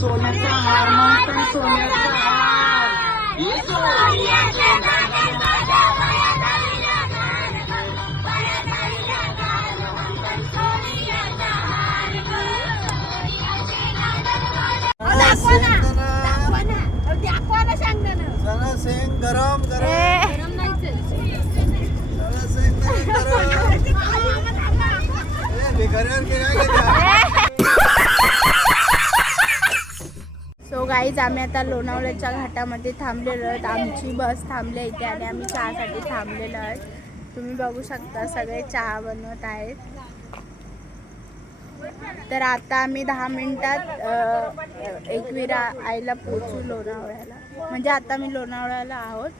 सोन्याचा हार म्हणतो सोन्याचा हार गरम गरम सो गाईज आम्ही आता लोणावळ्याच्या घाटामध्ये थांबलेलो आहोत. आमची बस थांबली इथे आणि आम्ही चहासाठी थांबलेलो आहोत. तुम्ही बघू शकता सगळे चहा बनवत आहेत. तर आता आम्ही 10 मिनिटात एकविरा आईला पोचू लोणावळ्याला. म्हणजे आता मी लोणावळ्याला आहोत.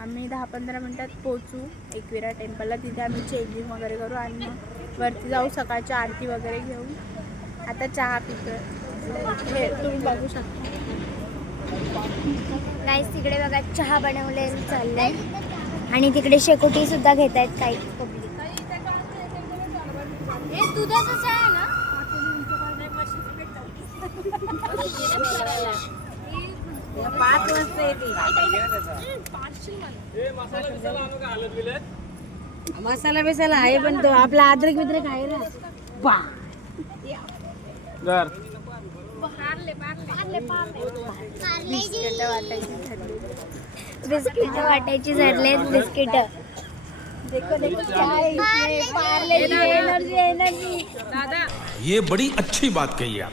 आम्ही 10-15 मिनिटात पोचू एकविरा टेम्पलला. तिथे आम्ही चेंजिंग वगैरे करू आणि मग वरती जाऊ सकाळची आरती वगैरे घेऊन. आता चहा पितो हे तुम्ही बघू शकता. गाईस तिकडे बघा चहा बनवलेलं चाललंय आणि तिकडे शेकोटी सुद्धा घेत आहेत काही पब्लिक. हे दुधाचा चहा आहे ना. 5 वाजता येते. मसाला बिसाला आहे पण तो आपला अद्रक बिद्रक आहे ना. बिस्किट वाटायची झाडलेत बिस्किट. देखो देखो चाय एनर्जी दादा ये बड़ी अच्छी बात कही आप.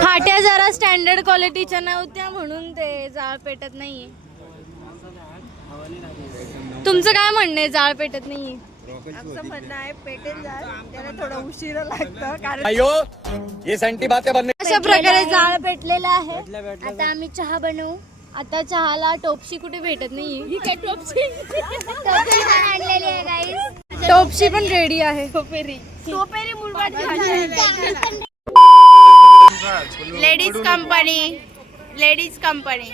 खाट्या जरा स्टँडर्ड क्वालिटीच्या नव्हत्या म्हणून ते जाळ पेटत नाहीये. तुमचं काय म्हणणं आहे? जाळ पेटत नाहीये. आमचं म्हणणं आहे पेटेल जाळ, त्याला थोडं उशीर लागतं कारण अशा प्रकारे जाळ पेटलेला आहे. आता आम्ही चहा बनवू. आता चहाला टोपशी कुठे भेटत नाहीये. ही काय टोपशी आणलेली आहे गाईस. टोपशी पण रेडी आहे. टोपेरी लेडीज कंपनी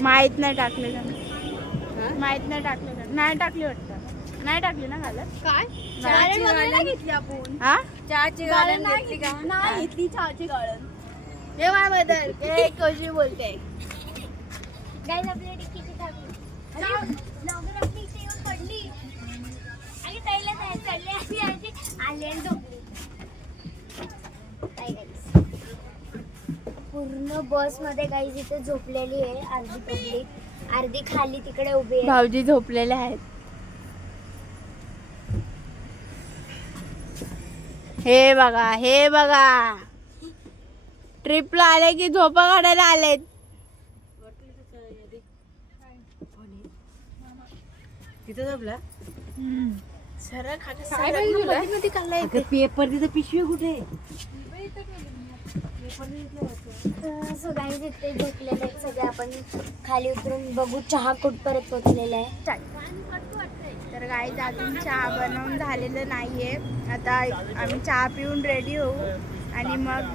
माहित नाही टाकले नाही टाकली वाटतं. नाही टाकली ना घालत काय घेतली आपण हा चहाची गाळण घेतली का नाही घेतली चहाची गाळण हे माझ्याबद्दल हे कशी बोलते गाईज आपली टिक्कीची टाकली ब्लॉगर आपली इथे येऊन पडली आणि ताईला चढली आणि आली आणि झोपली काय गाईज पूर्ण बस मध्ये गाईज इथे झोपलेली आहे अर्धी पब्लिक अर्धी खाली तिकडे उभी आहे भाऊजी झोपलेले आहेत हे बघा ट्रिपला आले की झोपा काढायला आलेत तिथं झोपला सरळ पेपर तिथं पिशवी कुठे सो गाईज इथे झोपलेले आहेत सगळे आपण खाली उतरून बघू चहा कुठपर्यंत पोचलेला आहे तर गाईज अजून चहा बनवून झालेलं नाहीये आता आम्ही चहा पिऊन रेडी होऊ आणि मग